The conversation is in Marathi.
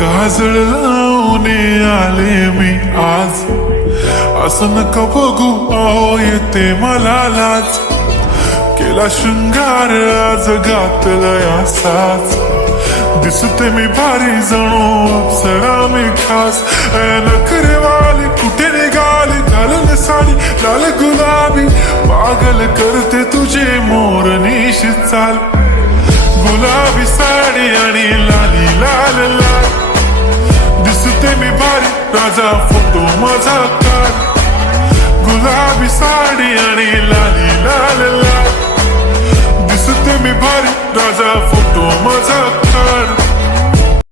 काजळ लावून आले मी आज, असं नका बघू अहो येते मला लाज. केला शृंगार आज घातलाय असाच, दिसते मी भारी जणू अप्सरा मी खास. नखरेवाली कुठे निघाली, घालून साडी लाल गुलाबी, पागल करते तुझे मोरनीशी चाल. गुलाबी साडी आणि लाली लाल लाल, दिसते मी भारी राजा फोटो माझा काढ. गुलाबी साडी आणि लाली लाल लाल, दिसते मी भारी राजा